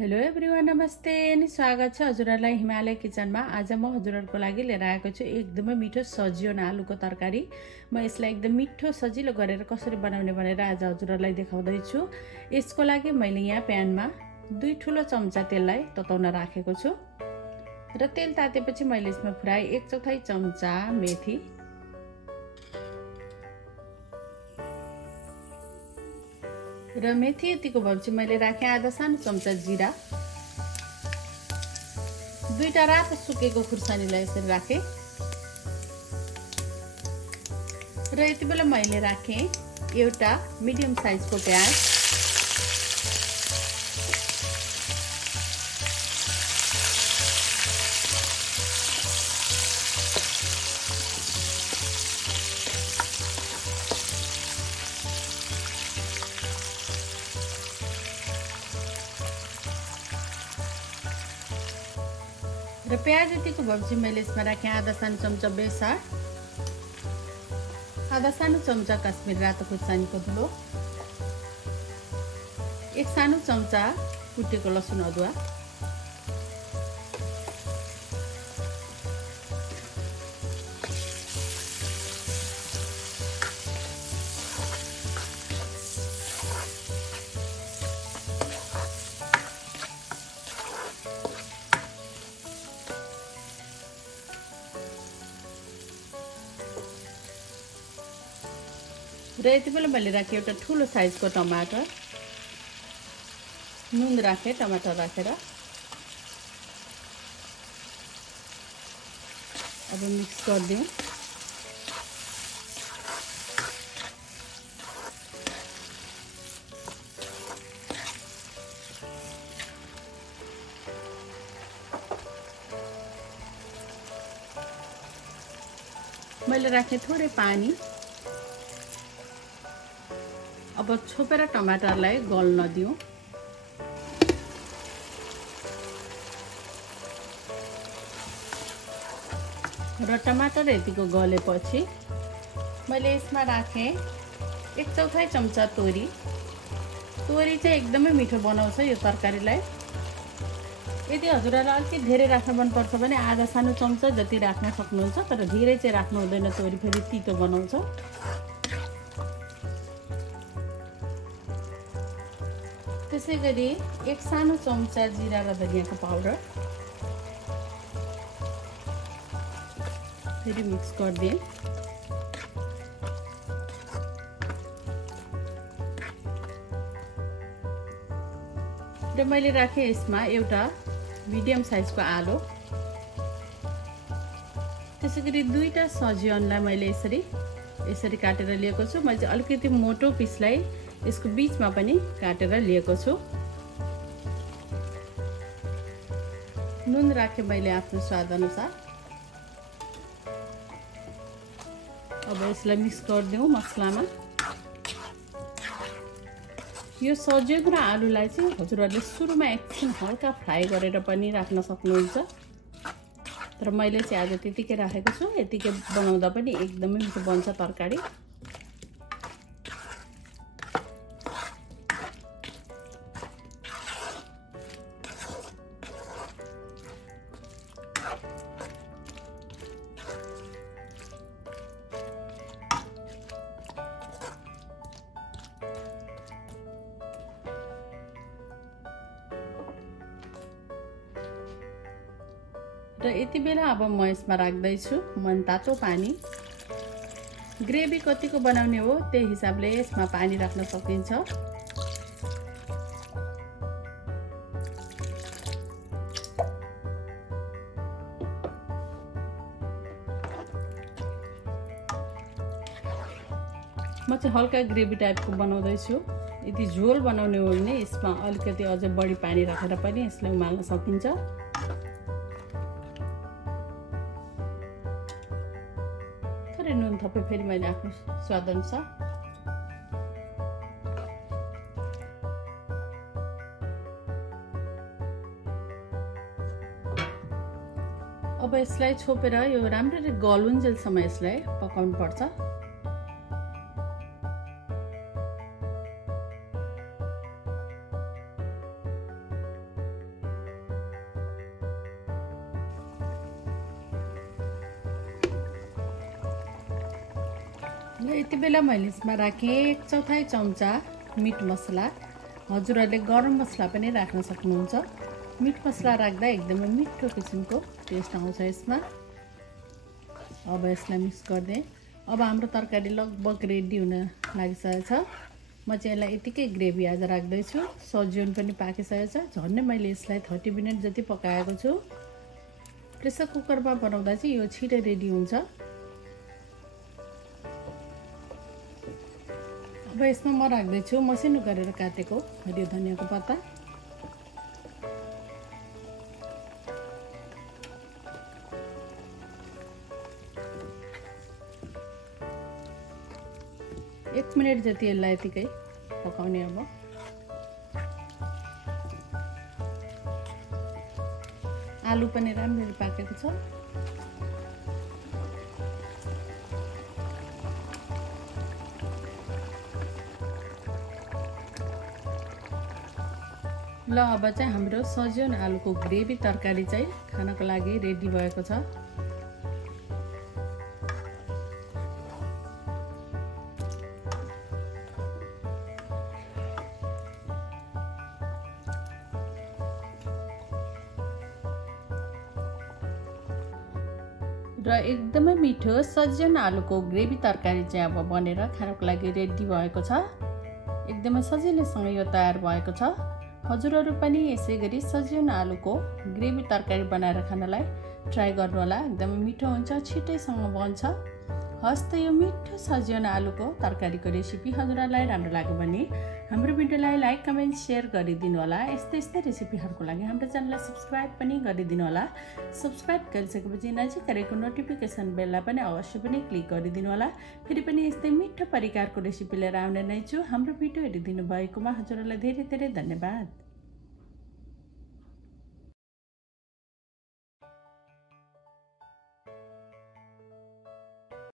Hello everyone, नमस्ते अनि स्वागत छ हजुरहरुलाई हिमालय किचनमा। आज म हजुरहरुको लागि लिएर आएको छु एकदमै मिठो सजिलो आलुको तरकारी। म यसलाई एकदम मिठो सजिलो गरेर कसरी बनाउने भनेर आज हजुरहरुलाई देखाउँदै छु। यसको लागि मैले यहाँ प्यानमा 2 ठूलो चम्चा तेललाई तताउन राखेको छु र तेल तातेपछि मैले यसमा फ्राई 1/4 चम्चा मेथी र मेथी यतिको भएपछि मैले राखे आधा सानो चम्चा जीरा, 2टा रातो सुकेको खुर्सानीलाई यसरी राखे र यति बेला मैले राखे एउटा मिडियम साइजको प्याज, र प्याज यतिको भएपछि मैले यसमा राखे आधा सानो चम्चा बेसार, आधा सानो चम्चा काश्मिरी रातो खुर्सानीको धुलो, 1 सानो चम्चा कुटेको लसुन अदुवा, र यति बेला मैले राखे एउटा ठूलो साइजको टमाटर, नुन राखे टमाटर राखेर अब मिक्स गर्दियौं। मैले राखे थोरै पानी। अब छोपेर टमाटरलाई गल्न दिउँ। र टमाटर यतिको गलेपछि मैले यसमा राखे 1/4 चम्चा तोरी। तोरी चाहिँ एकदमै मिठो बनाउँछ यो तरकारीलाई। यदि हजुरहरुलाई अलिकति धेरै राख्न मन पर्छ भने आधा सानो चम्चा जति राख्न सक्नुहुन्छ, तर धेरै चाहिँ राख्नु हुँदैन, तोरी फेरि तितो बनाउँछ। त्यसैगरी 1 सानो चम्चा जीरा र धनियाको पाउडर फेरि मिक्स गर्दिए। र मैले राखे यसमा एउटा मिडियम साइजको आलु। त्यसैगरी 2टा सजियोनलाई मैले यसरी काटेर लिएको छु। मैले चाहिँ अलिकति मोटो पिसलाई यसको बीचमा पनि काटेर लिएको छु। नुन राखे मैले आफ्नो स्वाद अनुसार। अब यसलाई मिक्स गर्दियौं मसलामा। यो सजिलो र आलुलाई चाहिँ हजुरहरुले सुरुमा एकछिन हल्का फ्राई गरेर पनि राख्न सक्नुहुन्छ, तर मैले चाहिँ आज त्यतिकै राखेको छु। यतिकै बनाउँदा पनि एकदमै मिठो बन्छ तरकारी। र यति बेला अब म यसमा राख्दै छु मनतातो पानी। ग्रेभी कतिको बनाउने हो त्यही हिसाबले यसमा पानी राख्न सकिन्छ। म चाहिँ हल्का ग्रेभी टाइपको बनाउँदै छु। यदि झोल बनाउने हो भने यसमा अलिकति अझ बढी पानी राखेर पनि यसलाई उमाल्न सकिन्छ। नुन थपे फेरि मैले आफ्नो स्वाद अनुसार। अब यसलाई छोपेर यो राम्ररी गलुन्जेलसम्म यसलाई पकाउनु पर्छ। यति बेला मैले यसमा राखेँ 1/4 चम्चा मिट मसला। हजुरहरूले गरम मसला पनि राख्न सक्नुहुन्छ। मिट मसला राख्दा एकदमै मिठो किसिमको टेस्ट आउँछ यसमा। अब यसलाई मिक्स गर्दै अब हाम्रो तरकारी लगभग रेडी हुन लागिसकेको छ। म चाहिँ यसलाई यतिकै ग्रेभी आज राख्दैछु। सजियोन पनि पाकिसकेको छ। झन्डै मैले यसलाई 30 मिनट जति पकाएको छु। प्रेसर कुकरमा बनाउँदा चाहिँ यो छिटै रेडी हुन्छ। अब यसमा म राख्दैछु मसिनो गरेर काटेको हरियो धनियाको पत्ता। एक मिनट जति यसलाई यतिकै पकाउने। अब आलु पनि राम्ररी पाकेको छ। ल अब चाहिँ हाम्रो सजियोन आलुको ग्रेभी तरकारी चाहिँ खानको लागि रेडी भएको छ। र एकदमै मिठो सजियोन आलुको ग्रेभी तरकारी चाहिँ अब बनेर खानको लागि रेडी भएको छ। एकदमै सजिलैसँग यो तयार भएको छ। हजुरहरू पनि यसै गरी सजियोन आलुको ग्रेभी तरकारी बनाएर खानलाई ट्राई गर्नुहोला। एकदमै मिठो हुन्छ, छिटैसँग बन्छ। हस् त यो मिठो सजियोन आलुको तरकारीको रेसिपी हजुरहरूलाई राम्रो लाग्यो भने हाम्रो भिडियोलाई लाइक कमेन्ट सेयर गरिदिनु होला। यस्तै रेसिपीहरूको लागि हाम्रो च्यानललाई सब्सक्राइब पनि गरिदिनु होला। सब्सक्राइब गरिसकेपछि नजिक गरेको नोटिफिकेसन बेललाई पनि अवश्य पनि क्लिक गरिदिनु होला। फेरि पनि यस्तै मिठो परिकारको रेसिपी लिएर आउने नै छु। हाम्रो भिडियो हेरिदिनु भएकोमा हजुरहरूलाई धेरै धेरै धन्यवाद।